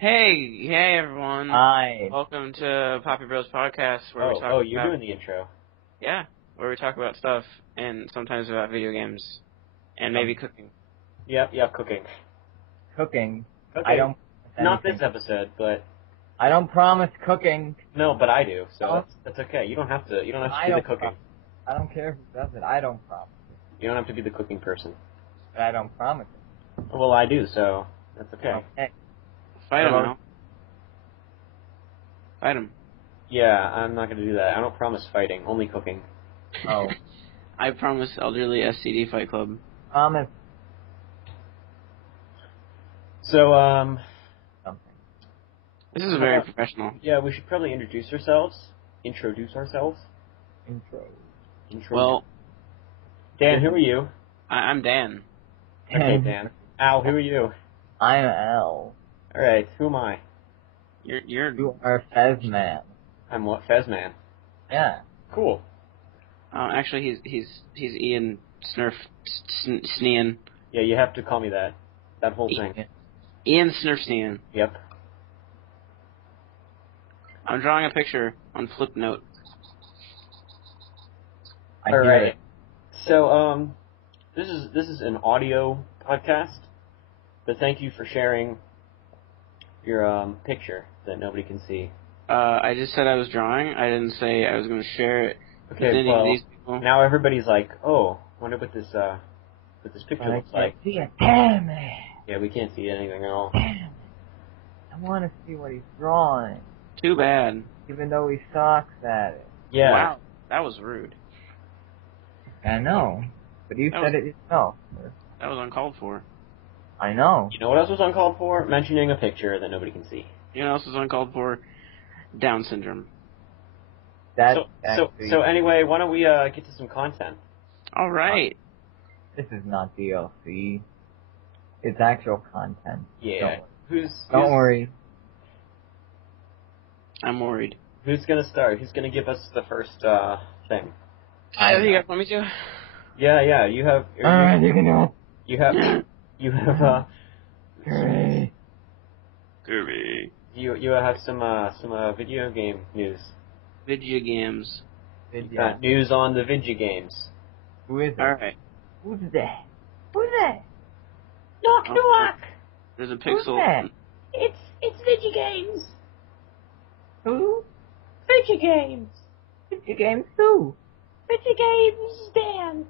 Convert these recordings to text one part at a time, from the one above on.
Hey everyone. Hi. Welcome to Poppy Bros Podcast, where we talk Oh, you're about, doing the intro. yeah, where we talk about stuff and sometimes about video games and maybe cooking. Yep, cooking. Cooking. Okay. I don't Not anything. this episode, but I don't promise cooking. no, but I do. So Oh. that's okay. You don't have to. You don't have to I be the don't cooking. I don't care who does it. I don't promise. You don't have to be the cooking person. But I don't promise it. Well, I do. So that's okay. Okay. Fight him Hello? now. Fight him. Yeah, I'm not gonna do that. I don't promise fighting. Only cooking. Oh. I promise Elderly SCD Fight Club. Promise So something. This is very professional. yeah, we should probably introduce ourselves. Intro. Well, Dan, who are you? I'm Dan. Okay, Dan. Al, who are you? I'm L. All right, who am I? You're You are Fez Man. I'm what? Fezman. Yeah. Cool. actually he's Ian Snurf Snean. Yeah, you have to call me that. That whole thing. Ian Snurf Snean. Yep. I'm drawing a picture on Flipnote. I All hear right. it. So, this is an audio podcast, but thank you for sharing your picture that nobody can see. I just said I was drawing. I didn't say I was going to share it with Okay, any of well, these people. now everybody's like, oh, wonder what this picture But I looks can't like. see it. Damn it. Yeah, we can't see anything at all. Damn it. I want to see what he's drawing. Too bad. Even though he sucks at it. Yeah. Wow, that was rude. I know. But you That said it yourself. That was uncalled for. I know. You know what else was uncalled for? Mentioning a picture that nobody can see. You know what else was uncalled for? Down syndrome. That's So anyway, why don't we get to some content? All right. This is not DLC. It's actual content. Yeah. Don't worry. I'm worried. Who's gonna start? Who's gonna give us the first thing? I think you want me to? Yeah. You have. Alright, you can do it. You have. Hooray. Kirby. You have some video game news. Video games. Vidya. News on the video games. Who is it? All right. Who's that? Who's that? Knock, Oh. knock. There's a Who's pixel. that? It's video games. Who? Video games. Video games who? Video games, Dan.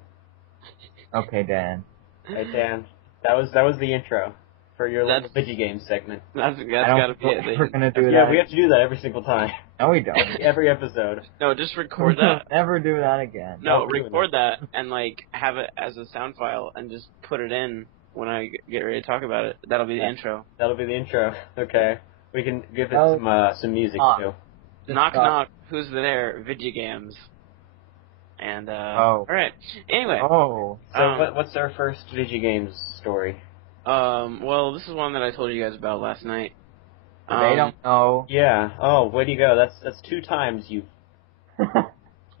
Okay, Dan. Hey Dan, that was the intro for your little That's- video game segment. That's I gotta don't be think we're it. gonna do Yeah, that. we have to do that every single time, No, we don't. every episode. No, just record that. Never do that again. No, Don't do record that and like have it as a sound file and just put it in when I get ready to talk about it. That'll be the intro. That'll be the intro. Okay, we can give it Oh. some music too. Just Knock, stop. knock. Who's there? Video games. And Oh. all right. Anyway. Oh. So what's our first video games story? Well, this is one that I told you guys about last night. They don't know. Yeah. Oh, way to go. That's 2 times you've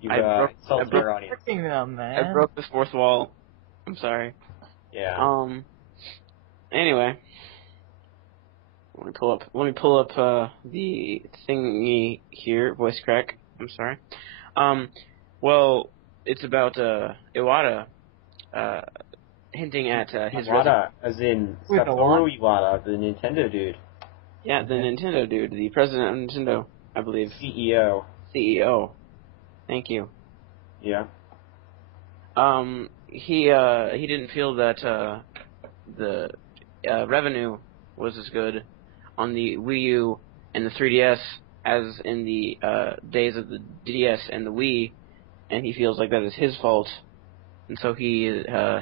insulted our audience. Tricking them, man. I broke this fourth wall. I'm sorry. Yeah. Anyway. Let me pull up the thingy here. Voice crack. I'm sorry. Well, it's about Iwata hinting at his Iwata, as in With a Satoru Iwata, the Nintendo dude. Yeah, the Nintendo dude, the president of Nintendo, I believe. CEO. CEO. Thank you. Yeah. He didn't feel that the revenue was as good on the Wii U and the 3DS as in the days of the DS and the Wii, and he feels like that is his fault, and so he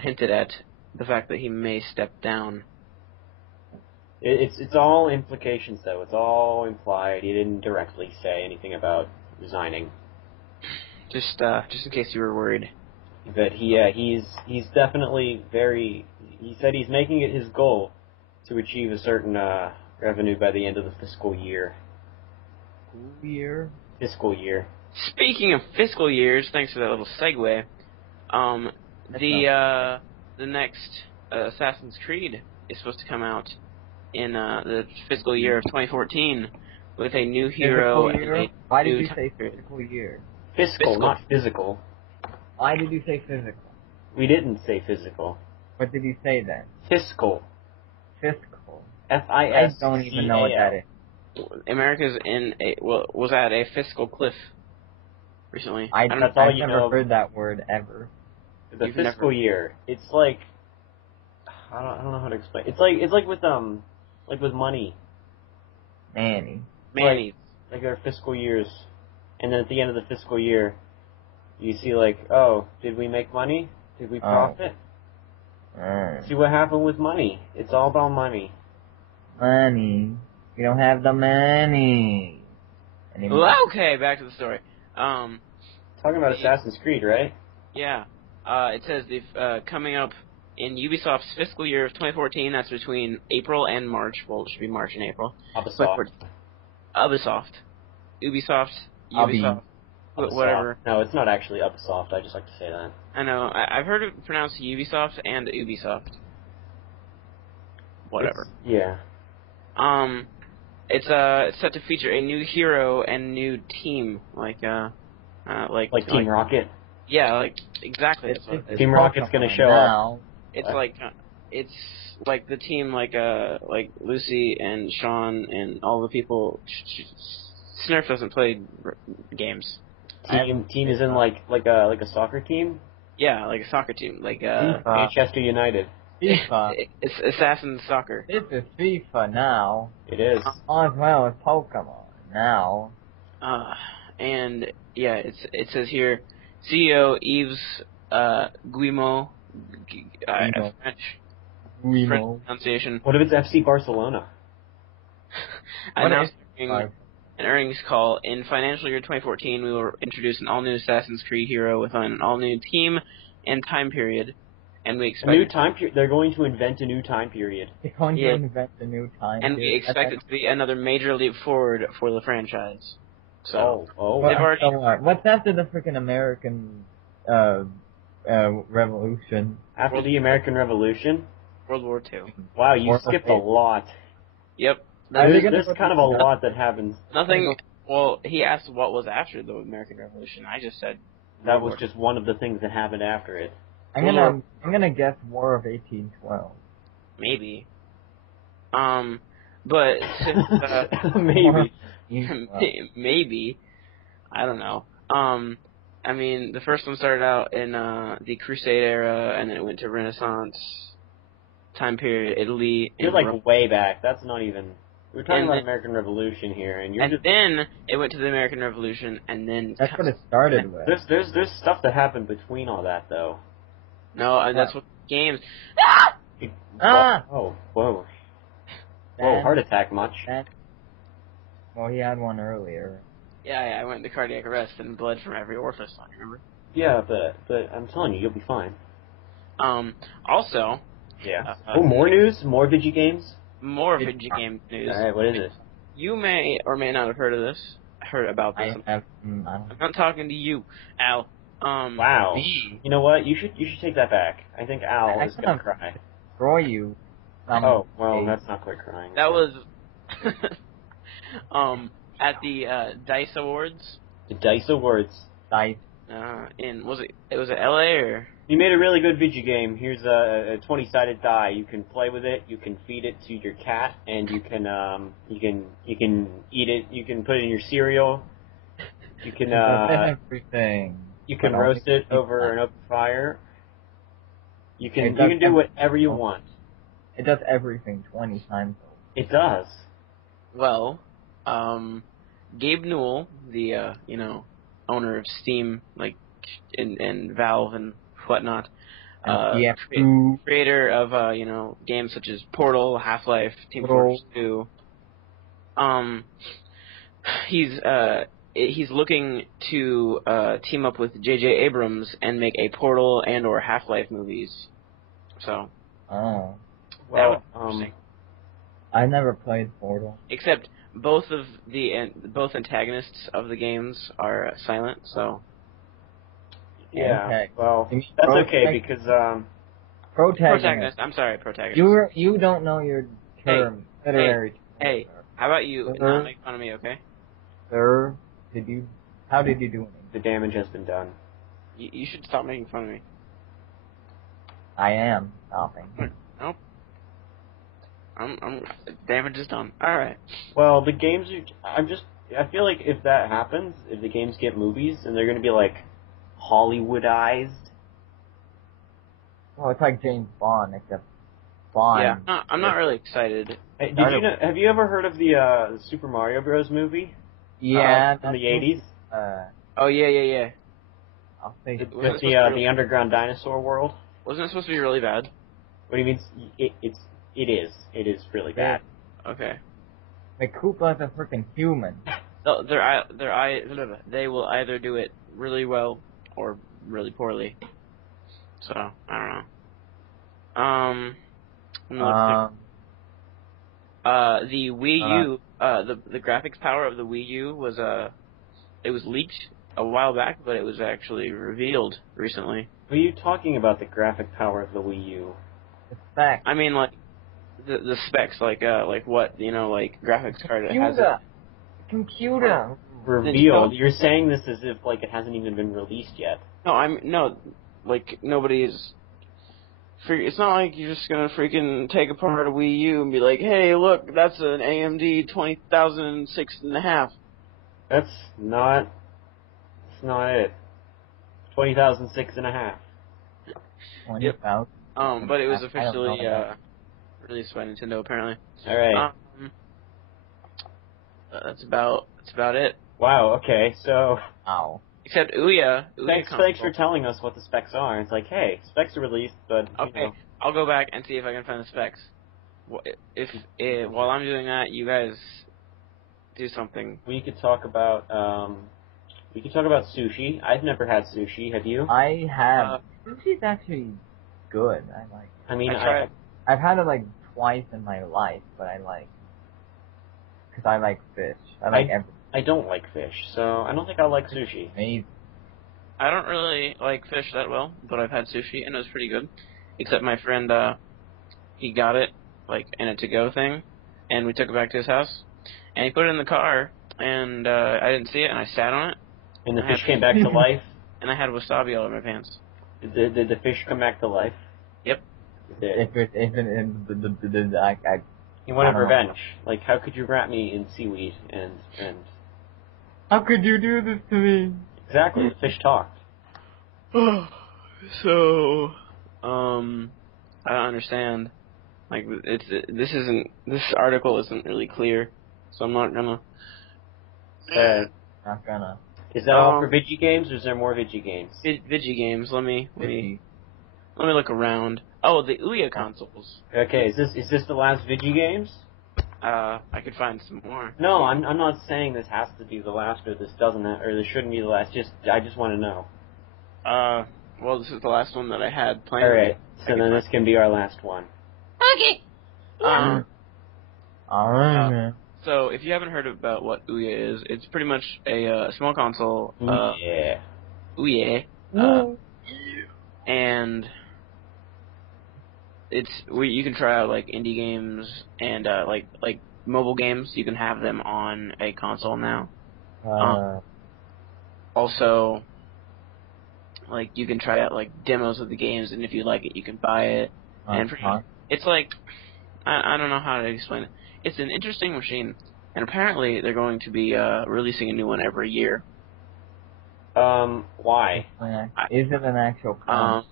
hinted at the fact that he may step down. It's all implications, though. It's all implied. He didn't directly say anything about resigning. Just in case you were worried. But he's definitely very. He said he's making it his goal to achieve a certain revenue by the end of the fiscal year. Year. Fiscal year. Speaking of fiscal years, thanks for that little segue. The next Assassin's Creed is supposed to come out in the fiscal year of 2014 with a new hero Physical and year? a Why did new you time say period. physical year? Fiscal, not physical. Why did you say physical? We didn't say physical. What did you say then? Fiscal. Fiscal. F-I-S-C-A-L. I don't even know what that is. America's was at a fiscal cliff recently. I've That's all you never know. heard that word ever. The fiscal year. It's like I don't know how to explain. It's like with money. Manny. Like their fiscal years, and then at the end of the fiscal year, you see like, oh, did we make money? Did we profit? See what happened with money. It's all about money. Money. You don't have the money anymore. Well, okay, back to the story. Talking about Assassin's Creed, right? Yeah. It says coming up in Ubisoft's fiscal year of 2014. That's between April and March. Well, it should be March and April. Ubisoft. Whatever. No, it's not actually Ubisoft. I just like to say that. I know. I've heard it pronounced Ubisoft and Ubisoft. Whatever. Yeah. It's set to feature a new hero and new team, like Team Rocket. Yeah, like exactly. Team Rocket's gonna show up. It's like the team, like Lucy and Sean and all the people. Snurf doesn't play games. Team is in like a soccer team. Yeah, like a soccer team, like Manchester United. FIFA. It's Assassin Soccer. This is FIFA now. It is. As well as Pokemon now. And yeah, it says here, CEO Yves Guillemot, French pronunciation. What if it's FC Barcelona? Announcing an earnings call. In financial year 2014, we will introduce an all-new Assassin's Creed hero with an all-new team and time period. And we expect a new time period. They're going to invent a new time period. They're going to invent a new time period. And we expect it to be another major leap forward for the franchise. So, they've already. What's after the freaking American Revolution? After the American Revolution? World War II. Wow, you skipped a lot. Yep. There's kind of a lot that happens. Nothing. Well, he asked what was after the American Revolution. I just said that was just one of the things that happened after it. I'm gonna guess War of 1812. Maybe. But maybe. Maybe. I don't know. I mean, the first one started out in the Crusade era, and then it went to Renaissance time period, Italy. You're like way back. That's not even. We're talking about American Revolution here, and then it went to the American Revolution, and then that's what it started with. There's stuff that happened between all that, though. No, that's what games. Oh, whoa. Whoa, heart attack much? Well, he had one earlier. Yeah, I went into cardiac arrest and bled from every orifice, remember? Yeah, but I'm telling you, you'll be fine. Also... Yeah. More news? More video games? More video game news. Alright, what is it? You may or may not have heard about this. I'm not talking to you, Al. Wow. You know what? You should take that back. I think Al is gonna cry. Destroy you. Oh, well, that's not quite crying. That was at the DICE Awards. The DICE Awards. DICE. Was it LA or? You made a really good video game. Here's a 20-sided die. You can play with it. You can feed it to your cat, and you can eat it. You can put it in your cereal. You can everything. You can roast it over an open fire. You can do whatever you want. It does everything 20 times over. It does. Well, Gabe Newell, the owner of Steam, and Valve and whatnot, creator of games such as Portal, Half-Life, Team Fortress 2. He's looking to team up with J.J. Abrams and make a Portal and/or Half-Life movies. So. Oh. Well, I never played Portal. Except both antagonists of the games are silent, so. Yeah. Well, that's okay because protagonist. I'm sorry, protagonist. You don't know your term. literary Hey, term, how about you sir. not make fun of me, okay? Sir, how did you do it? The damage has been done. You should stop making fun of me. I am stopping. Nope. Damage is done. Alright. Well, the games I feel like if that happens, if the games get movies, and they're going to be, like, Hollywoodized. Well, it's like James Bond, except Bond. Yeah, I'm not really excited. Hey, have you ever heard of the Super Mario Bros. Movie? Yeah, From the 80s? Oh, yeah. I'll say With the underground dinosaur world? Wasn't it supposed to be really bad? What do you mean? It is. It is really bad. Okay. the Koopa's a freaking human. They will either do it really well or really poorly. So, I don't know. The Wii U, the graphics power of the Wii U was, it was leaked a while back, but it was actually revealed recently. What are you talking about, the graphic power of the Wii U? The specs. I mean, like, the specs, like what, like, graphics card it has. Computer. Revealed. You're saying this as if, like, it hasn't even been released yet. No, like, nobody's... It's not like you're just gonna freaking take apart a Wii U and be like, hey, look, that's an AMD 20,006.5. That's not it. 20,006.5. 20,000. But it was officially released by Nintendo, apparently. Alright. That's about it. Wow, okay, so... Wow. Except OUYA Thanks for telling us what the specs are. It's like, hey, specs are released, but, okay, you know. I'll go back and see if I can find the specs. While I'm doing that, you guys do something. We could talk about sushi. I've never had sushi. Have you? I have. Sushi's actually good. I like it. I mean, I've had it like twice in my life, but I like... Because I like fish. I like everything. I don't like fish, so I don't think I'll like sushi. Amazing. I don't really like fish that well, but I've had sushi, and it was pretty good. Except my friend, he got it, like, in a to-go thing, and we took it back to his house, and he put it in the car, and I didn't see it, and I sat on it. And the fish came back to life? And I had wasabi all over my pants. Did the fish come back to life? Yep. He wanted revenge. Like, how could you wrap me in seaweed and... How could you do this to me? Exactly, the fish talked. So, I don't understand. Like, this article isn't really clear, so I'm not gonna. Not gonna. Is that all for Vigi games, or is there more Vigi games? Vigi games. Let me look around. Oh, the OUYA consoles. Okay, is this the last Vigi games? I could find some more. No, I'm not saying this has to be the last, or this doesn't, or this shouldn't be the last. I just want to know. Well, this is the last one that I had planned. All right, so then this can be our last one. Okay. Alright. So, if you haven't heard about what OUYA is, it's pretty much a small console. Yeah. OUYA. And you can try out like indie games and like mobile games. You can have them on a console now. Also, like you can try out like demos of the games, and if you like it, you can buy it. And it's like I don't know how to explain it. It's an interesting machine, and apparently they're going to be releasing a new one every year. Why? Is it an actual console?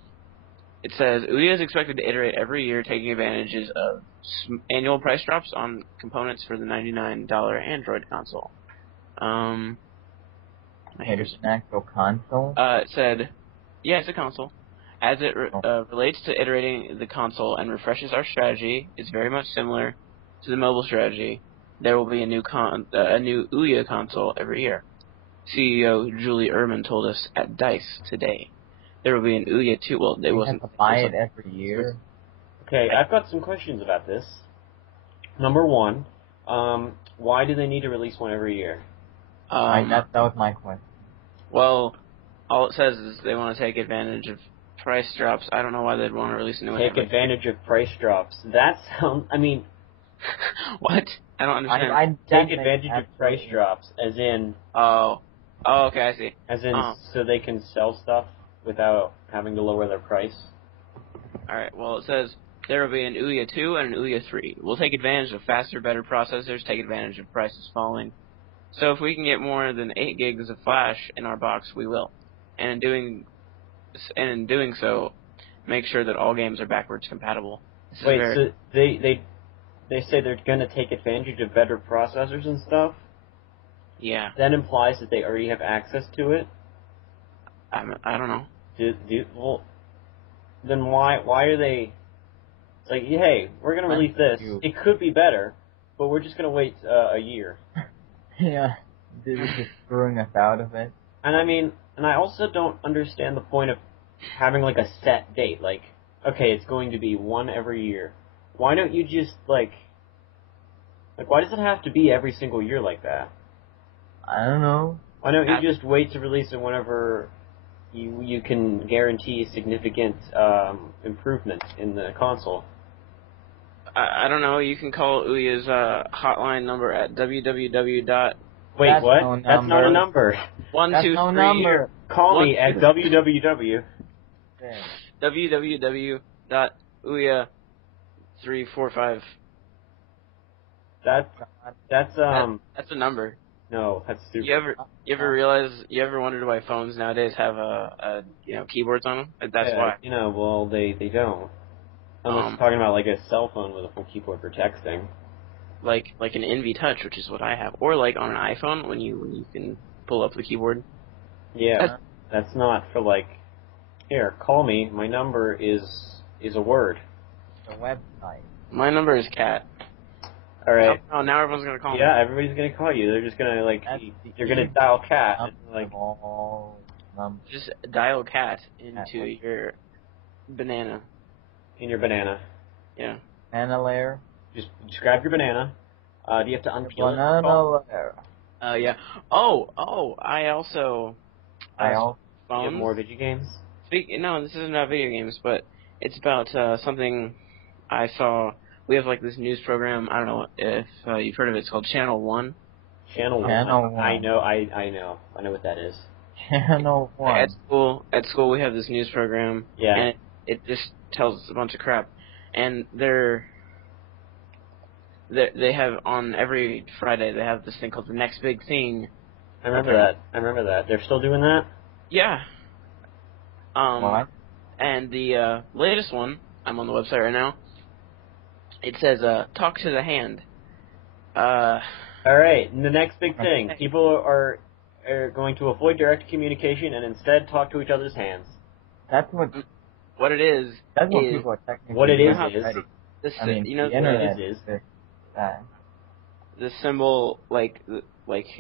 It says, OUYA is expected to iterate every year, taking advantages of annual price drops on components for the $99 Android console. It's an actual console? It said, yeah, it's a console. As it relates to iterating the console and refreshes our strategy, it's very much similar to the mobile strategy. There will be a new OUYA console every year. CEO Julie Ehrman told us at DICE today. There will be an OUYA too. Well, they wasn't. Have to buy it every year. Okay, I've got some questions about this. Number one, why do they need to release one every year? That was my question. Well, all it says is they want to take advantage of price drops. I don't know why they'd want to release a new one. Take advantage of price drops. That sounds. I mean, What? I don't understand. Take advantage of price drops, as in... Oh, okay, I see. As in, so they can sell stuff without having to lower their price? Alright, well, it says there will be an OUYA 2 and an OUYA 3. We'll take advantage of faster, better processors, take advantage of prices falling. So if we can get more than 8 gigs of flash in our box, we will. And in doing so, make sure that all games are backwards compatible. Wait, so they say they're going to take advantage of better processors and stuff? Yeah. That implies that they already have access to it? I don't know. Well, then why are they... It's like, hey, we're going to release this. It could be better, but we're just going to wait a year. Yeah. They're just screwing us out of it. And I mean, and I also don't understand the point of having, like, a set date. Like, okay, it's going to be one every year. Why don't you just, like, why does it have to be every single year like that? I don't know. Why don't you just wait to release it whenever you can guarantee significant improvement in the console? I don't know. You can call OUYA's hotline number at www. Wait, That's what? No That's not a number. That's no number. Call me at www. www.ouya345. That's That's a number. No, that's stupid. You ever wondered why phones nowadays have keyboards on them? That's why. Well, they don't. Unless you're talking about like a cell phone with a full keyboard for texting. Like an Envy Touch, which is what I have, or like on an iPhone when you can pull up the keyboard. Yeah, that's not for like. Here, call me. My number is a word. The website. My number is cat. All right. Oh, now everyone's gonna call me. Yeah, everybody's gonna call you. They're just gonna you're gonna dial cat. Just dial cat into your banana. In your banana. Yeah. Banana layer. Just grab your banana. Do you have to unpeel it? Banana layer. Yeah. Oh, I also. You Phones. have more video games? No, this isn't about video games, but it's about something I saw. We have like this news program. I don't know if you've heard of it. It's called Channel 1. Channel 1. I know. I know what that is. Channel 1. At school, we have this news program. Yeah. And it just tells us a bunch of crap. And they have on every Friday they have this thing called the next big thing. I remember that. They're still doing that? Yeah. What? And the latest one, I'm on the website right now. It says talk to the hand. All right, the next big thing. People are going to avoid direct communication and instead talk to each other's hands. That's what it is. That's what people are technically what it is. I mean, you know, the internet is. The symbol, like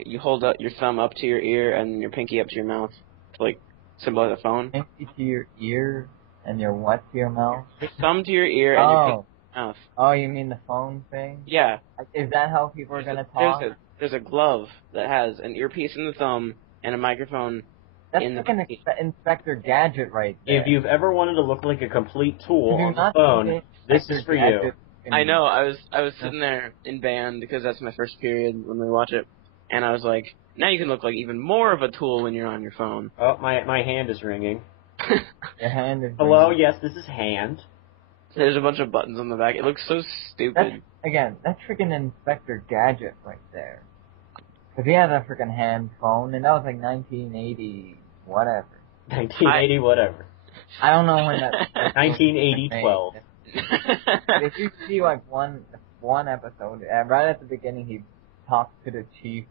you hold up your thumb up to your ear and your pinky up to your mouth, to like symbolize a phone. Pinky to your ear and your what to your mouth? Your thumb to your ear and your pinky to your mouth. Oh, you mean the phone thing? Yeah. Is that how people are gonna talk? There's a glove that has an earpiece in the thumb and a microphone. That's like an Inspector Gadget right there. If you've ever wanted to look like a complete tool on the phone, this is for you. I know. I was sitting there in band because that's my first period when we watch it, and I was like, now you can look like even more of a tool when you're on your phone. Oh, my hand is ringing. Your hand is Hello, ringing. yes, this is hand. There's a bunch of buttons on the back. It looks so stupid. That's freaking Inspector Gadget right there. Because he had a freaking hand phone, and that was like 1980 whatever. 1980 whatever. I don't know when that... 1980 12. But if you see like one episode, right at the beginning, he talks to the chief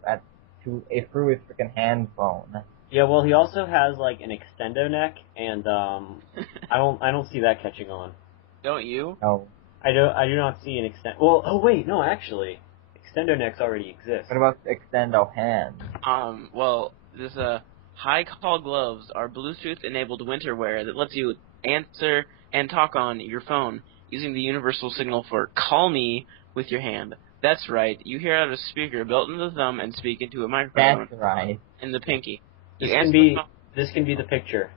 through his freaking hand phone. Yeah, well, he also has like an extendo neck, and I don't see that catching on. Don't you? No. I do not see an extend. Well, oh wait, no, actually, extendo necks already exist. What about extendo hand? Well, this high call gloves are Bluetooth-enabled winter wear that lets you answer and talk on your phone using the universal signal for "call me" with your hand. That's right. You hear out a speaker built into the thumb and speak into a microphone. That's right. In the pinky. This can be the picture.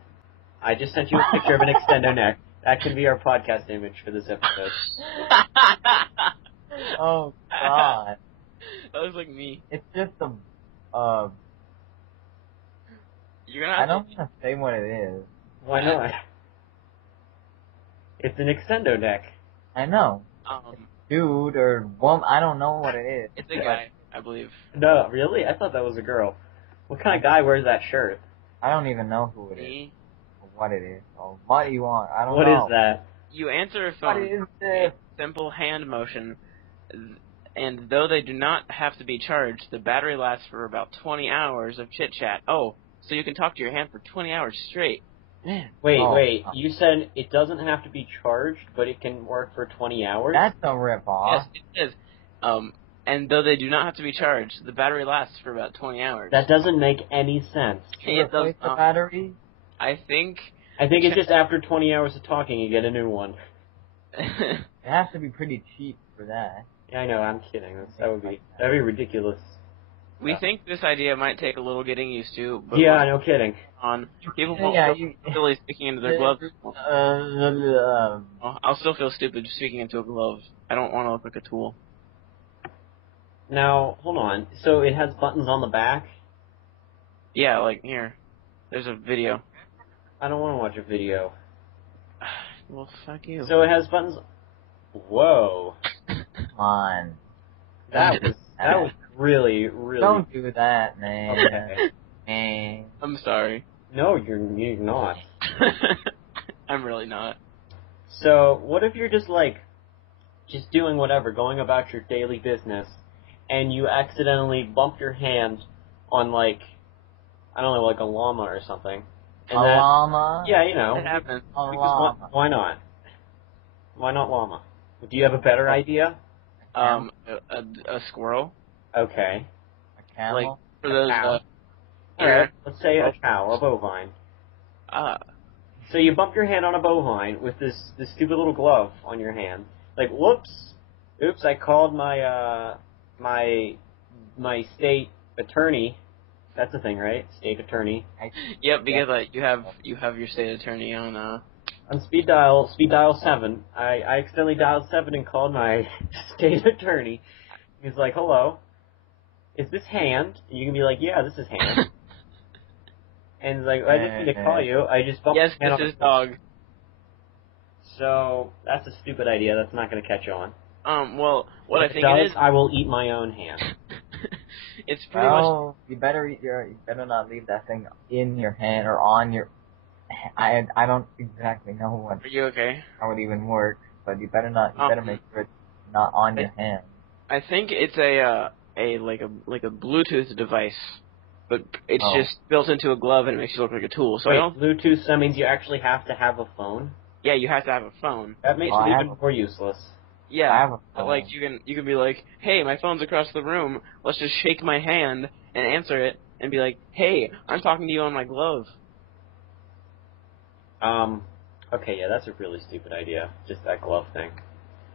I just sent you a picture of an extendo neck. That can be our podcast image for this episode. Oh God. That looks like me. It's just a. You're gonna I have don't want to say what it is. Why not? It's an extendo deck. I know. Dude or woman, I don't know what it is. It's a guy, I believe. No, really? I thought that was a girl. What kind of guy wears that shirt? I don't even know who it is. Me? Or what it is. Or what do you want? I don't What know. is that? You answer a What phone. is this? Simple hand motion, and though they do not have to be charged, the battery lasts for about 20 hours of chit-chat. Oh, so you can talk to your hand for 20 hours straight. Man. Wait. You said it doesn't have to be charged, but it can work for 20 hours? That's a ripoff. Yes, it is. And though they do not have to be charged, the battery lasts for about 20 hours. That doesn't make any sense. It does Replace the not. battery? I think it's just after 20 hours of talking, you get a new one. It has to be pretty cheap for that. Yeah, I know, I'm kidding. That'd be ridiculous. we think this idea might take a little getting used to, but Yeah, no kidding. people won't feel silly speaking into their gloves. I'll still feel stupid just speaking into a glove. I don't want to look like a tool. Now, hold on. So it has buttons on the back? Yeah, like here. There's a video. I don't want to watch a video. Well, fuck you. So it has buttons. Whoa. Come on. That was really. Don't do that, man. Okay. Man. I'm sorry. No, you're not. I'm really not. So, what if you're just doing whatever, going about your daily business, and you accidentally bump your hand on, I don't know, like a llama or something? And llama? Yeah, you know. It happens. Because why not? Why not llama? Do you have a better idea? A squirrel. Okay. A camel? Like, for those, Alright, let's say a cow, a bovine. So you bump your hand on a bovine with this stupid little glove on your hand. Like, whoops, oops, I called my state attorney. That's a thing, right? State attorney. Yep, because you have your state attorney on speed dial 7. I accidentally dialed 7 and called my state attorney. He's like, hello, is this hand? And you can be like, yeah, this is hand. And he's like, I didn't mean to call you. I just bumped Yes, your hand this is on dog. So that's a stupid idea. That's not going to catch on. Well, what I think it is, I will eat my own hand. it's pretty much. You better not leave that thing in your hand or on your. I don't exactly know what. Are you okay? How it even works, but you better not. You better make sure it's not on your hand. I think it's a Bluetooth device, but it's just built into a glove and it makes you look like a tool. So Bluetooth, that means you actually have to have a phone? Yeah, you have to have a phone. That makes it even more useless. Yeah, I have a phone. like you can be like, hey, my phone's across the room. Let's just shake my hand and answer it and be like, hey, I'm talking to you on my glove. Okay, yeah, that's a really stupid idea. Just that glove thing.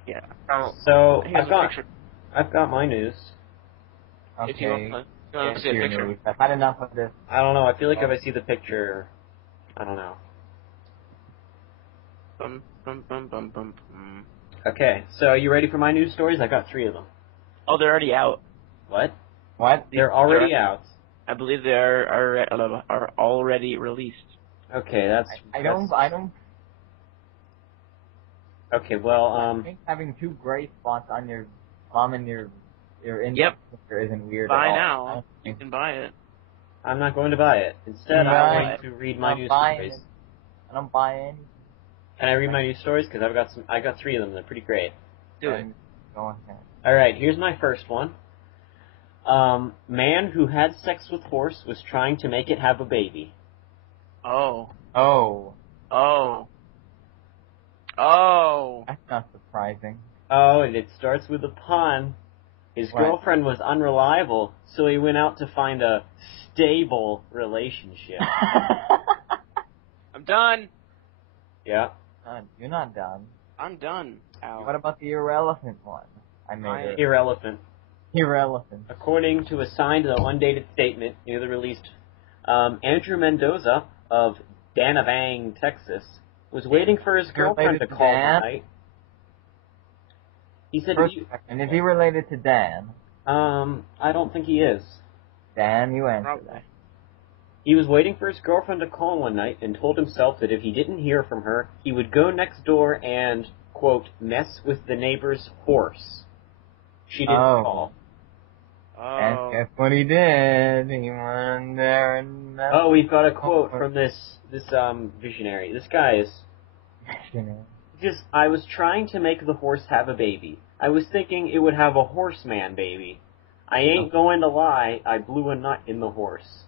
Yeah. So Here's I've got my news. Okay. If you want to see a picture. I've had enough of this. I don't know. I feel like if I see the picture, I don't know. Bum, bum, bum, bum, bum, bum. Okay, so are you ready for my news stories? I got 3 of them. Oh, they're already out. What? What? They're already out. I believe they are already released. Okay, that's. I don't. Okay, well, I think having 2 gray spots on your thumb and your index finger isn't weird Buy at all. now. You can buy it. I'm not going to buy it. Instead, I'm going to read my news stories. I don't buy any. Can I read my news stories? Because I got 3 of them. They're pretty great. Do it. Go ahead. All right, here's my first one. Man who had sex with horse was trying to make it have a baby. Oh. Oh. Oh. Oh. That's not surprising. Oh, and it starts with a pun. His girlfriend was unreliable, so he went out to find a stable relationship. I'm done. Yeah. You're not done. I'm done. Ow. What about the irrelevant one? I made it. Irrelevant. Irrelevant. According to a signed though undated statement newly released, Andrew Mendoza of Danavang, Texas, was waiting for his girlfriend to call tonight. He said, First question, is he related to Dan? I don't think he is. Dan, you answer Probably. that. He was waiting for his girlfriend to call one night and told himself that if he didn't hear from her, he would go next door and, quote, mess with the neighbor's horse. She didn't call. And guess what he did? He went in there and... Oh, we've got a quote from this visionary. This guy is... I was trying to make the horse have a baby. I was thinking it would have a horseman baby. I ain't going to lie, I blew a nut in the horse.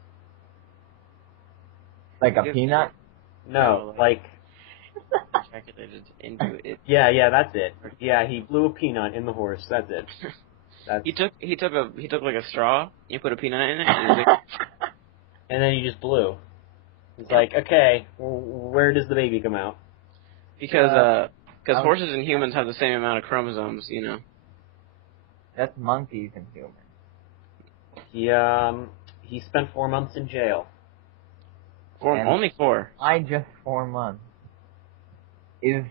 Like a peanut? No, like... Ejaculated into it. Yeah, that's it. Yeah, he blew a peanut in the horse, that's it. He took like a straw, you put a peanut in it, and it was like... And then he just blew. It's like, okay, where does the baby come out? Because horses and humans have the same amount of chromosomes, you know. That's monkeys and humans. He spent 4 months in jail. Only 4. I just 4 months. Is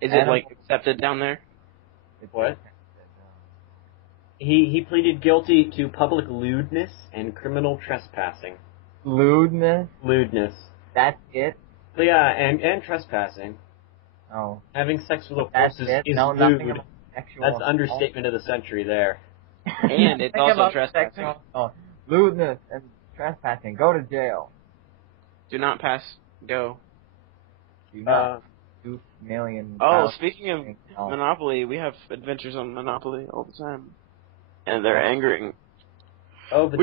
it like accepted down there? What? He pleaded guilty to public lewdness and criminal trespassing. Lewdness? Lewdness. That's it? Yeah, and trespassing. Oh. Having sex with a That's horse it? is No, lewd. nothing about sexual That's the understatement of the century there. And it's also trespassing. Lewdness and trespassing. Go to jail. Do not pass. Go. Do not. 2 million. Oh, speaking of Monopoly, we have adventures on Monopoly all the time. And they're angering. Oh, but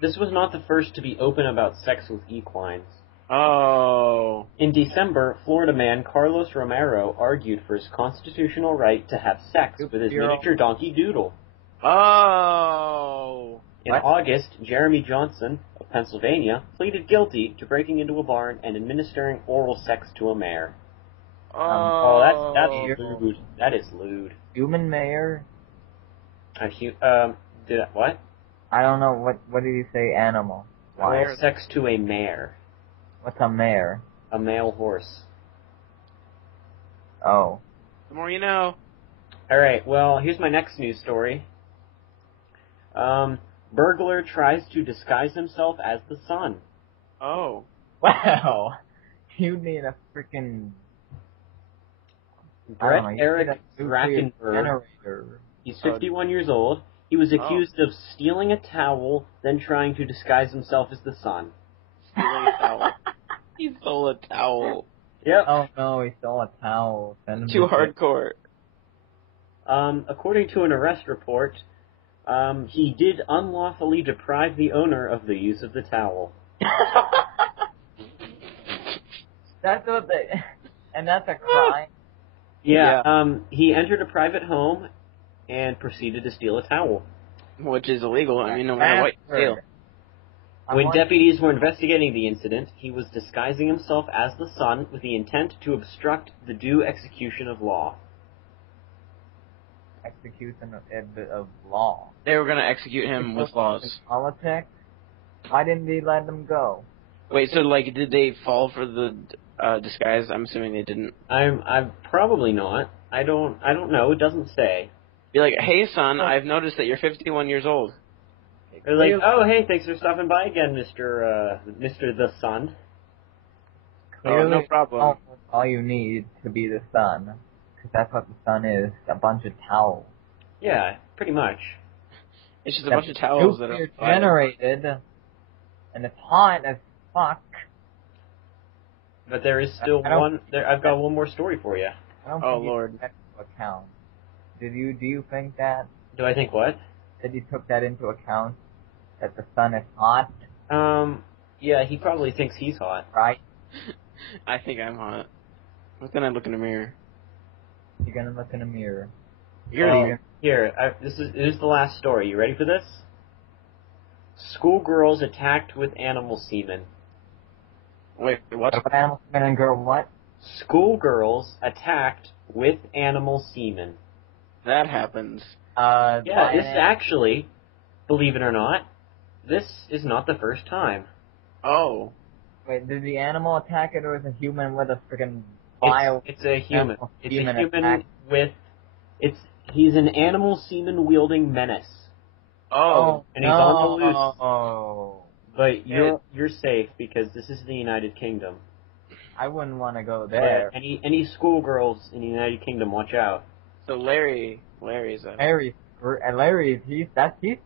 this was not the first to be open about sex with equines. Oh. In December, Florida man Carlos Romero argued for his constitutional right to have sex with his miniature donkey Doodle. Oh. In August, Jeremy Johnson of Pennsylvania pleaded guilty to breaking into a barn and administering oral sex to a mare. That's lewd. That is lewd. Human mare? What? I don't know. What did you say? Animal. Oral sex to a mare. What's a mare? A male horse. Oh. The more you know. Alright, well, here's my next news story. Burglar tries to disguise himself as the sun. Oh. Wow. You need a freaking... Brett Eric Brackenberg. He's 51 years old. He was accused of stealing a towel, then trying to disguise himself as the sun. Stealing a towel. He stole a towel. Yep. Oh no, he stole a towel. Too hardcore. According to an arrest report, he did unlawfully deprive the owner of the use of the towel. That's what they... And that's a crime? Yeah, he entered a private home and proceeded to steal a towel. Which is illegal, I mean, no matter what you steal. When deputies were investigating the incident, he was disguising himself as the sun with the intent to obstruct the due execution of law. Execution of law. They were going to execute him with laws. Politics? Why didn't they let them go? Wait, so, like, did they fall for the disguise? I'm assuming they didn't. I'm probably not. I don't know. It doesn't say. Be like, hey, son, I've noticed that you're 51 years old. They're like, oh, hey, thanks for stopping by again, Mr. the Sun. Clearly, no problem. All you need to be the sun, because that's what the sun is, a bunch of towels. Yeah, pretty much. It's just a bunch of towels that are generated, and it's hot as fuck. But there is still one. I've got one more story for you. Oh Lord! Took that into account. Do you think that? Do I think what? That you took that into account? That the sun is hot? Yeah, he probably thinks he's hot. Right? I think I'm hot. Look when I look in a mirror. You're gonna look in a mirror. Here, this is the last story. You ready for this? Schoolgirls attacked with animal semen. Wait, what? Animal semen and girl what? Schoolgirls attacked with animal semen. That happens. Yeah, this actually, believe it or not, this is not the first time. Oh. Wait, did the animal attack it, or is a human with a freaking bio? It's a human. It's a human attack? with He's an animal semen-wielding menace. Oh. And he's on the loose. Oh. But you're safe because this is the United Kingdom. I wouldn't want to go there. But any schoolgirls in the United Kingdom, watch out. So Larry's he's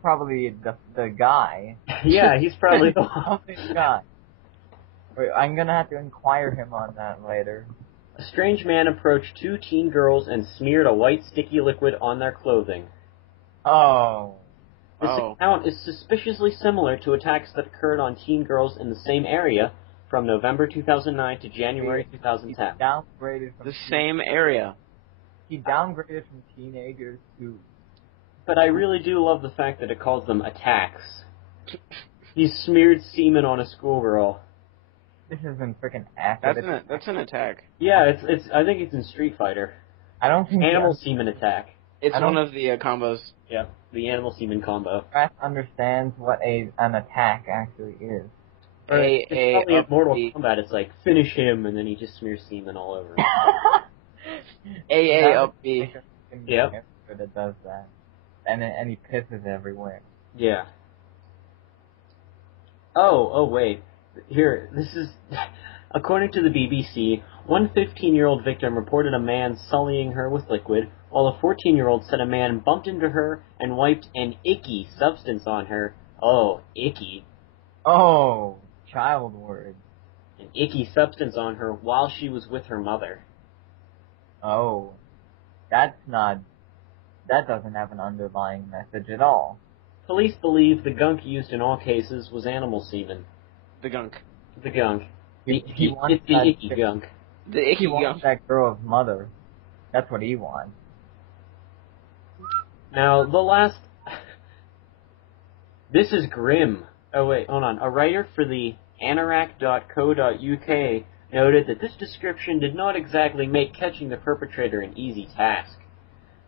probably the guy. Yeah, he's probably the guy. Wait, I'm gonna have to inquire him on that later. A strange man approached 2 teen girls and smeared a white sticky liquid on their clothing. Oh. This account is suspiciously similar to attacks that occurred on teen girls in the same area from November 2009 to January 2010. He downgraded from same area. He downgraded from teenagers to... But I really do love the fact that it calls them attacks. He smeared semen on a schoolgirl. This isn't freaking accurate. That's an attack. Yeah, it's. I think it's in Street Fighter. I don't think animal semen attack. It's one of the combos. Yeah, the animal semen combo. Crash understands what an attack actually is. It's probably in Mortal Kombat. It's like finish him, and then he just smears semen all over him. AA up B. Yep. That does that, and he pisses everywhere. Yeah. Oh wait. Here, this is... According to the BBC, one 15-year-old victim reported a man sullying her with liquid, while a 14-year-old said a man bumped into her and wiped an icky substance on her. Oh, icky. Oh, child word. An icky substance on her while she was with her mother. Oh. That doesn't have an underlying message at all. Police believe the gunk used in all cases was animal semen. The gunk. The gunk. He It's the icky gunk. The icky he gunk. wants that girl's mother. That's what he wants. Now, the last... This is grim. Oh, wait, hold on. A writer for the anorak.co.uk noted that this description did not exactly make catching the perpetrator an easy task.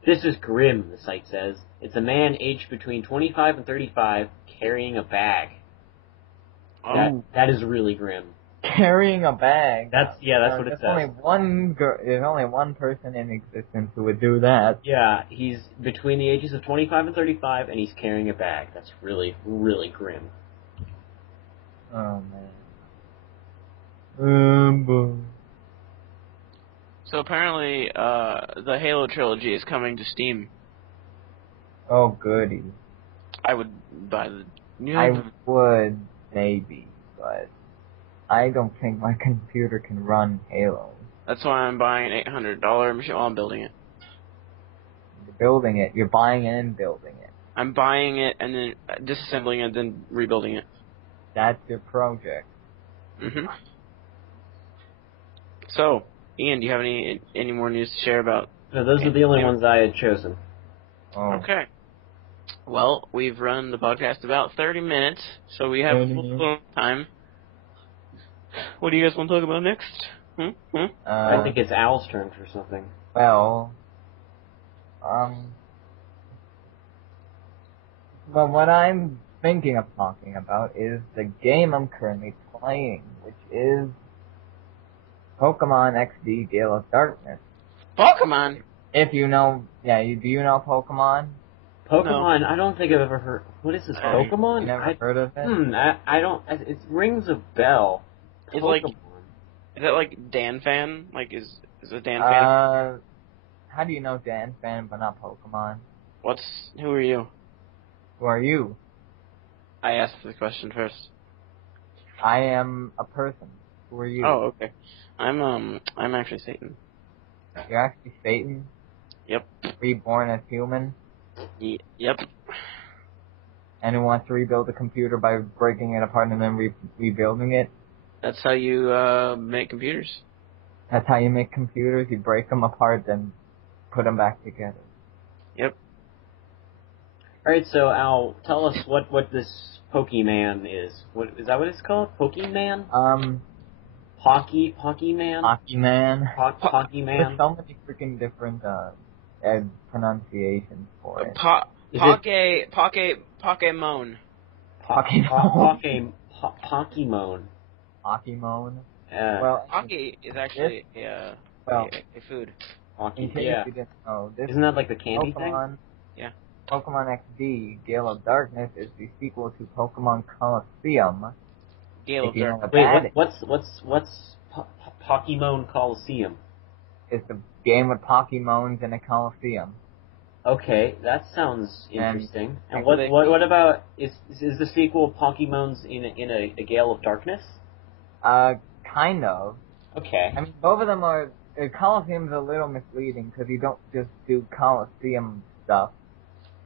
This is grim, the site says. It's a man aged between 25 and 35 carrying a bag. That is really grim. Carrying a bag. That's what it says. There's only one person in existence who would do that. Yeah, he's between the ages of 25 and 35, and he's carrying a bag. That's really, really grim. Oh, man. So apparently, the Halo trilogy is coming to Steam. Oh, goody. I would buy the... I would, maybe, but I don't think my computer can run Halo. That's why I'm buying an $800 machine while I'm building it. You're building it. You're buying and building it. I'm buying it and then disassembling it, then rebuilding it. That's your project. Mm-hmm. So, Ian, do you have any more news to share about? No, those are the only ones I had chosen. Oh. Okay. Well, we've run the podcast about 30 minutes, so we have a little time. What do you guys want to talk about next? I think it's Al's turn for something. Well, but what I'm thinking of talking about is the game I'm currently playing, which is Pokemon XD Gale of Darkness. Pokemon? If you know, do you know Pokemon? Pokemon, No. I don't think I've ever heard. What is this, Pokemon? You never heard of it? I don't. It rings a bell. Is that like Dan Fan? Like, is it Dan Fan? How do you know Dan Fan but not Pokemon? Who are you? Who are you? I asked the question first. I am a person. Who are you? Oh, okay. I'm actually Satan. You're actually Satan? Yep. Reborn as human? Yep. And who wants to rebuild the computer by breaking it apart and then rebuilding it? That's how you make computers. That's how you make computers? You break them apart, then put them back together. Yep. Alright, so Al, tell us what this Pokemon is. What is that? What it's called? Pokemon? Pokemon? Pokemon. Pokemon. There's so many freaking different pronunciations for it. Pokemon. Pokemon. Pokemon. Yeah. Well, Pocky is actually a food. Pocky, In case yeah. you didn't know, this Isn't that like the candy Pokemon, thing? Yeah. Pokemon XD, Gale of Darkness, is the sequel to Pokemon Colosseum. Gale of If you know Darkness. what that Wait, what's Pokemon Coliseum? is, it's a game with Pokemons in a Colosseum. Okay, that sounds interesting. And Well, what about is the sequel Pokemon's in a Gale of Darkness? Kind of. Okay. I mean, both of them are. Colosseum's a little misleading because you don't just do Colosseum stuff.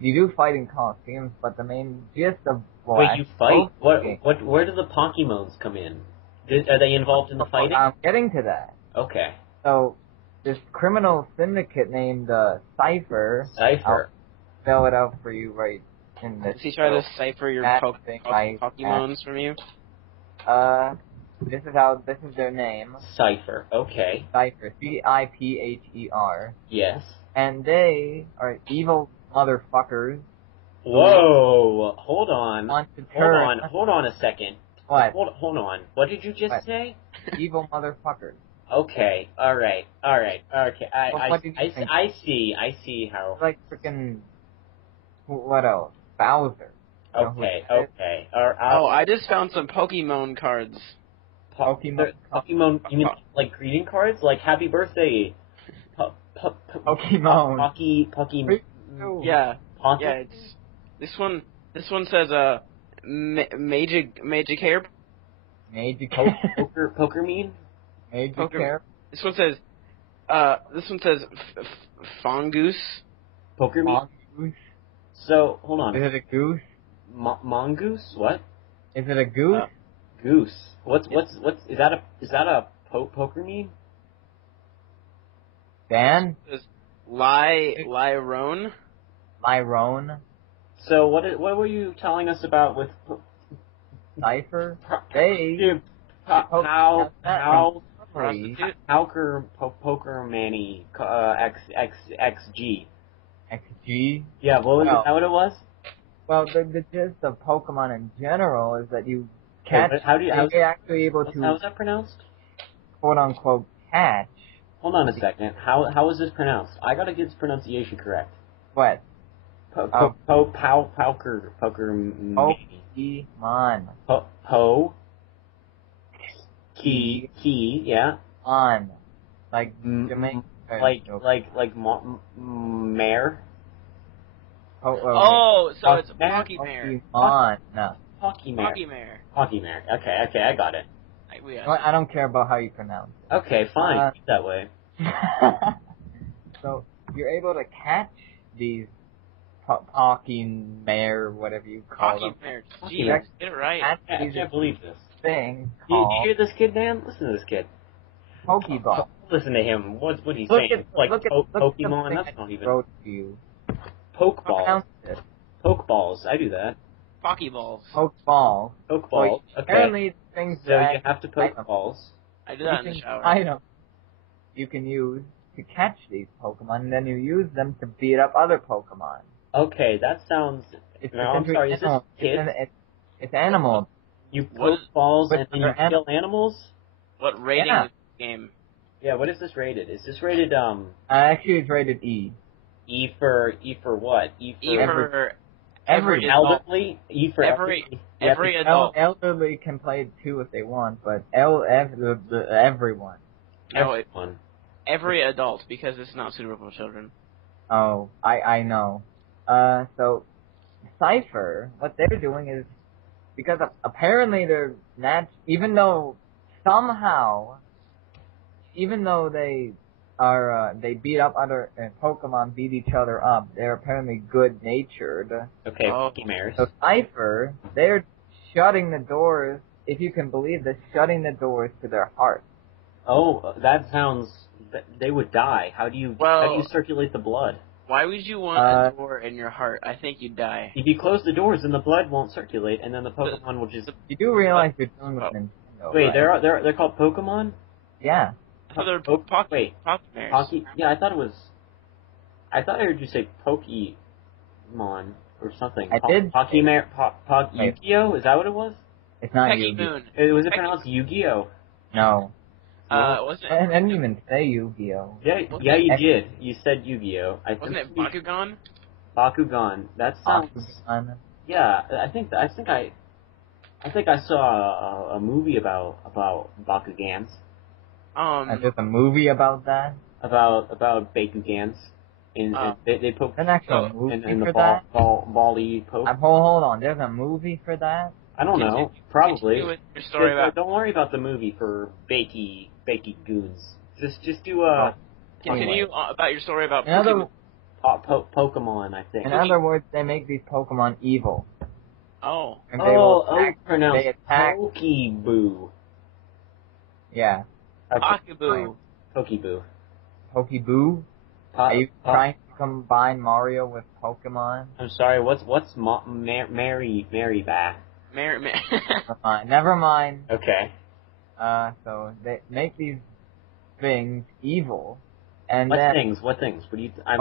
You do fight in Colosseums, but the main gist of Wait, you fight? Where do the Pokemons come in? Are they involved in the fighting? I'm getting to that. Okay. So, this criminal syndicate named Cypher. Cypher. I'll spell it out for you right in this. Does he try to cipher your Pokemons from you? This is their name. Cypher. Okay. Cypher. Cipher. Yes. And they are evil motherfuckers. Whoa! Hold on. Hold on a second. What? Hold on. What did you just say? Evil motherfuckers. Okay. All right. Okay. What did you think? I see how. Like freaking. What else? Bowser. Okay. I just found some Pokemon cards. Pokemon. You mean like greeting cards? Like happy birthday. Pokemon. Pokemon. Yeah. Pocky? Yeah. This one says Magic Hair. Magic Poker mean? Magic Hair. This one says Fongoose. Poker mean? Mongoose. So hold on. Is it a goose? Mongoose? What? Is it a goose? Goose. What's is that a poker meme? Dan? Lyrone. Lyrone? So what were you telling us about with Cypher? Poker Manny XG? XG? Yeah, is that what it was? Well, the gist of Pokemon in general is that you catch. How's that pronounced? Quote unquote catch. Hold on a second. How is this pronounced? I gotta get this pronunciation correct. What? Poker. Pokemon. Key, yeah. On. Like Jamaican. Mare. So it's Pokemare. Pokemon. No. Pokemare. Pokemare. Okay, I got it. I don't care about how you pronounce it. Okay, fine. Keep that way. So you're able to catch these Pokemare, whatever you call them. Jeez, get it right. I can't believe this. Thing Do you called hear this kid, Dan? Listen to this kid. Pokeball. Listen to him. What's he saying? Pokemon? That's not even. Wrote to you. Pokeballs. Pokeballs. I do that. Pokeballs. Pokeball. Pokeballs. So okay. Apparently, things so you have to poke balls. I do that in the shower. Items you can use to catch these Pokemon, and then you use them to beat up other Pokemon. Okay, that sounds. I'm sorry. Is this kid? It's animal. You poke balls and you kill animals? What rating is this game? Yeah, what is this rated? Is this rated, Actually, it's rated E. E for what? E for every elderly? E for every adult. Elderly can play it too if they want, but everyone. No, every adult, because it's not suitable for children. Oh, I know. So, Cypher, what they're doing is, because apparently they're not, even though they are, they beat up other, Pokemon beat each other up, they're apparently good-natured. Okay, Pokemares. So Cypher, they're shutting the doors, if you can believe this, shutting the doors to their hearts. Oh, that sounds, they would die. How do you circulate the blood? Why would you want a door in your heart? I think you'd die. If you close the doors, then the blood won't circulate, and then the Pokemon will just... You do realize you're dealing with Nintendo, Wait, right? they're called Pokemon? Yeah. So they're Wait. Pokemares. Yeah, I thought I heard you say Pokemon or something. I did. Pokemare, Yu-Gi-Oh? Is that what it was? It's not Yu-Gi-Oh. Was it pronounced Yu-Gi-Oh? No. Wasn't it? I didn't even say Yu-Gi-Oh. Yeah, you did. You said Yu-Gi-Oh. Wasn't it Bakugan? Bakugan. That sounds. Bakugan. Yeah, I think I saw a movie about Bakugans. There's a movie about that. About Bakugans. They poke An actual movie in the for that. bally poke. Hold on. There's a movie for that. I don't know. Probably. With your story about... Don't worry about the movie for Bakey Goons. Just do Continue about your story about Pokemon, I think. In other words, they make these Pokemon evil. Oh. And they will attack, pronounced they attack. Pokeboo. Yeah. Pokeboo. Pokeboo. Pokeboo? Are you trying to combine Mario with Pokemon? I'm sorry, what's Mary Bath? Never mind. Okay. So they make these things evil, and What things? What do you? I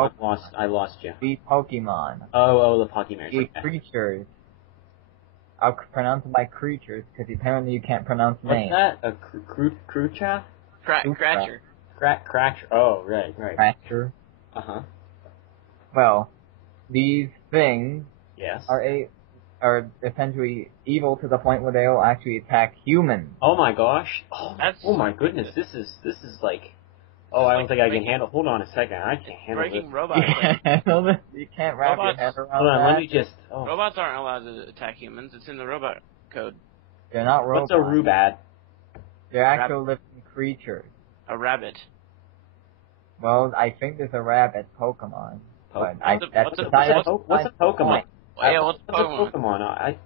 lost you. The Pokemon. Oh, the Pokemon. The creatures. I'll pronounce them by creatures because apparently you can't pronounce names. What's that? A Krucha? Cratcher. Cratcher. Oh, right. Cratcher. Uh-huh. Well, these things yes. are essentially evil to the point where they'll actually attack humans. Oh my gosh! Oh my goodness! This is like. Oh, I don't think I can handle. Hold on a second. I can't handle breaking this. robots. You can't wrap your head around Hold on, that. let me just. Oh. Robots aren't allowed to attack humans. It's in the robot code. They're not robots. What's a Rubat? They're actual living creatures. A rabbit. Well, I think there's a rabbit Pokemon. But What's a Pokemon? Yeah, what's a Pokemon?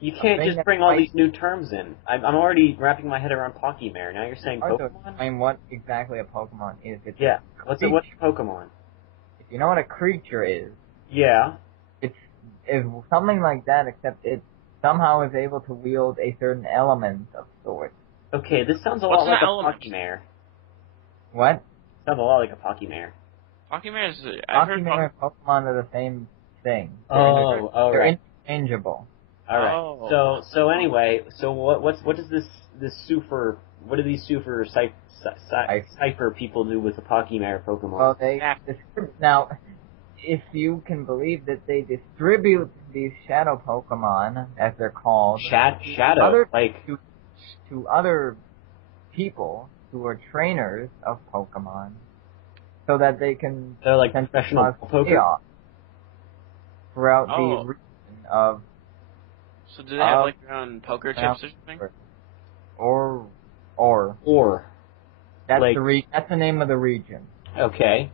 You can't just bring all these new terms in. I'm already wrapping my head around Pokemare. Now you're saying Pokemon? I mean, what exactly a Pokemon is? What's a Pokemon? If you know what a creature is. Yeah. It's something like that, except it somehow is able to wield a certain element of sorts. Okay, this sounds a lot like a Pokemare. What? Sounds a lot like a Pokemare. Pokemare is... Pokemare and Pokemon are the same thing. They're right. Interchangeable. All right. So anyway, what does this super? What do these super cipher people do with the Pokemare Pokemon? Well, now, if you can believe that they distribute these shadow Pokemon, as they're called, to other people who are trainers of Pokemon, so that they can they're like professional poker throughout the region of. So do they have like their own poker chips or something? Or. That's that's the name of the region. Okay.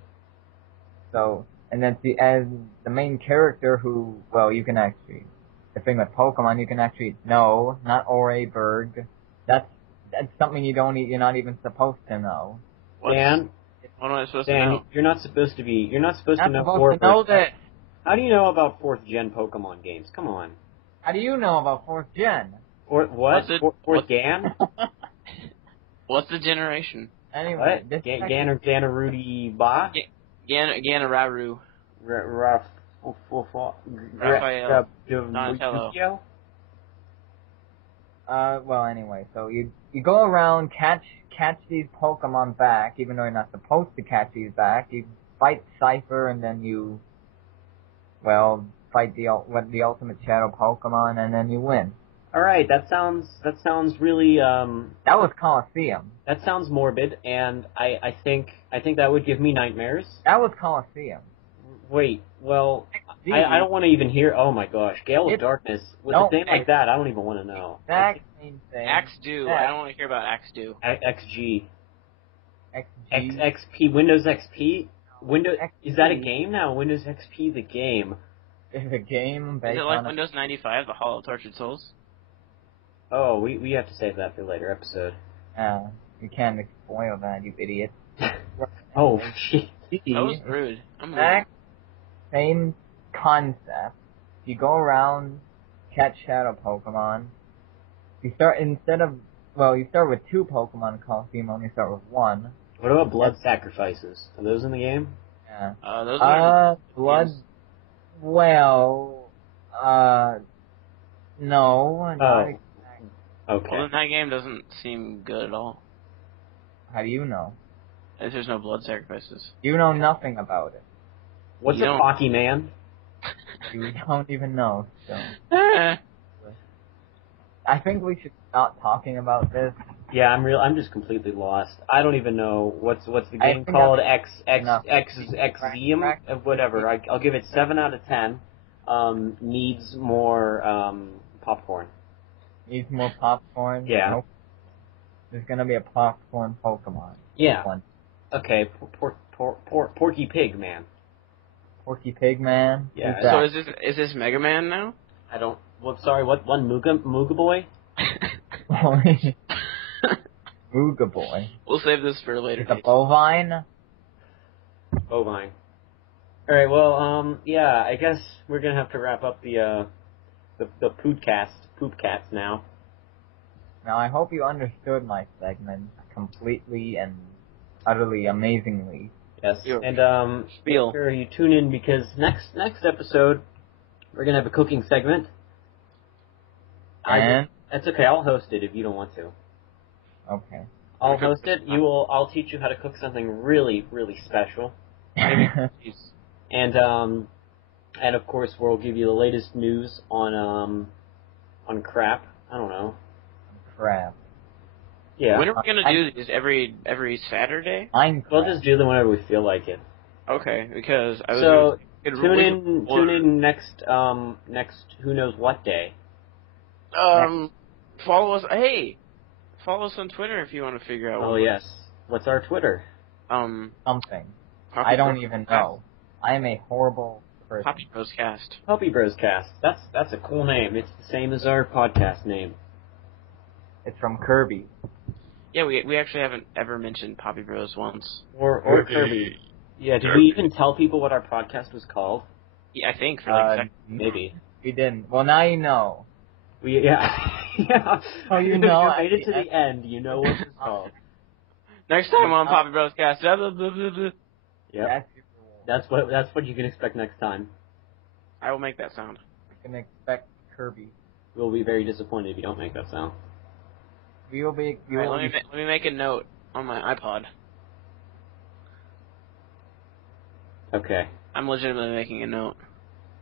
So, and that's the main character who, well, you can actually, the thing with Pokemon, you can actually, no, not Oreburg. That's something you're not even supposed to know. Dan, what am I supposed to know? You're not supposed to know Oreburg. That. How do you know about 4th gen Pokemon games? Come on. How do you know about 4th gen? What? 4th Gan? What's the generation? Anyway, what? Gan or Ganarudi Ba? Ganararu. Raphael. Donatello. Well, anyway, so you go around, catch these Pokemon back, even though you're not supposed to catch these back. You fight Cypher, and then you, well, fight the ultimate shadow Pokemon, and then you win. All right, that sounds really. That was Colosseum. That sounds morbid, and I think that would give me nightmares. That was Colosseum. Wait, well, I don't want to even hear. Oh my gosh, Gale of Darkness with a name like that, I don't even want to know. Exact same thing. Axew. I don't want to hear about Axew. XG. XG. XP. Windows XP. Windows. XP. Is that a game now? Windows XP, the game. Is a game based Is it like on Windows 95, the Hall of Tortured Souls? Oh, we have to save that for a later episode. You can't spoil that, you idiot. Oh, shit. That was rude. Exact same concept. You go around, catch shadow Pokemon. You start with 2 Pokemon in Colosseum, only start with 1. What about blood sacrifices? Are those in the game? Yeah. Those are blood. Well, no, not exactly. Okay. Well, then that game doesn't seem good at all. How do you know? If there's no blood sacrifices. You know nothing about it. What's You a don't- Pocky Man? You don't even know. So Eh. I think we should stop talking about this. Yeah, I'm just completely lost. I don't even know what's the I game think called. enough. Xeum, whatever. I'll give it 7 out of 10. Needs more popcorn. Needs more popcorn. Yeah. Nope. There's gonna be a popcorn Pokemon. Yeah. One. Okay, Porky Pig Man. Porky Pig Man. Yeah. Who's that? So is this Mega Man now? I don't. Well, sorry. What one? Mooga Boy? Ooga Boy. We'll save this for a later It's a date. bovine. Bovine. All right. Well, yeah. I guess we're gonna have to wrap up the Poopcast now. Now I hope you understood my segment completely and utterly amazingly. Yes. Yo, And spiel. make sure you tune in because next episode we're gonna have a cooking segment. And That's okay. I'll host it if you don't want to. okay. I'll host it. I'll teach you how to cook something really, really special. Jeez. And of course we'll give you the latest news on crap. I don't know. Crap. Yeah. When are we gonna do these? Every Saturday? Minecraft. We'll just do them whenever we feel like it. Okay, because I was. So gonna- tune in next who knows what day. Follow us. Hey, follow us on Twitter if you want to figure out. Oh what yes. What's our Twitter? Something. Poppy I don't Bros even Cast. know. I am a horrible person. Poppy Bros Cast. Puppy Bros Cast. That's a cool name. It's the same as our podcast name. It's from Kirby. Yeah, we actually haven't ever mentioned Poppy Bros once. Or Kirby. Yeah, did we even tell people what our podcast was called? Yeah, I think for like a Maybe. We didn't. Well, now you know. Yeah. Oh, you If know, you made it to I- the end, you know what it's called. Next time on Poppy Bros Cast. Blah, blah, blah, blah, blah. Yep. That's That's what you can expect next time. I will make that sound. you can expect Kirby. We'll be very disappointed if you don't make that sound. We will be. You Alright, will let me make a note on my iPod. Okay. I'm legitimately making a note.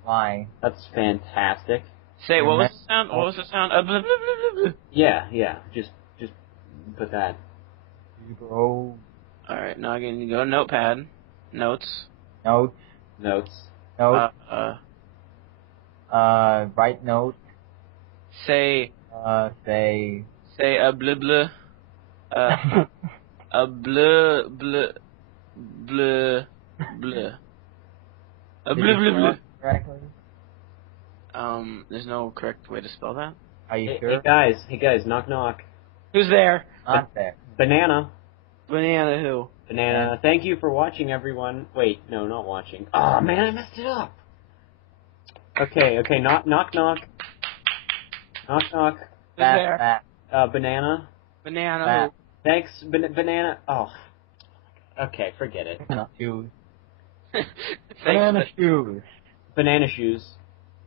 Why? That's fantastic. Say, what was the sound? What was the sound? Blah, blah, blah, blah, blah. Yeah. Just put that. Bro. Alright, now again, you go to Notepad. Notes. Notes. Notes. Notes. Write notes. Say Say. blah blah. Blah blah blah blah. Blah Did you blah spell blah. it correctly? There's no correct way to spell that. Are you Hey sure? guys, knock knock. Who's there? Not there. Banana. Banana who? Banana. Thank you for watching, everyone. Wait, no, not watching. Oh man, I messed it up. Okay. Knock knock. Knock knock. Who's there? Banana. Banana Bat. Thanks, Banana. Oh. Okay, forget it. Banana shoes. who? Thanks, Banana shoes. Banana shoes.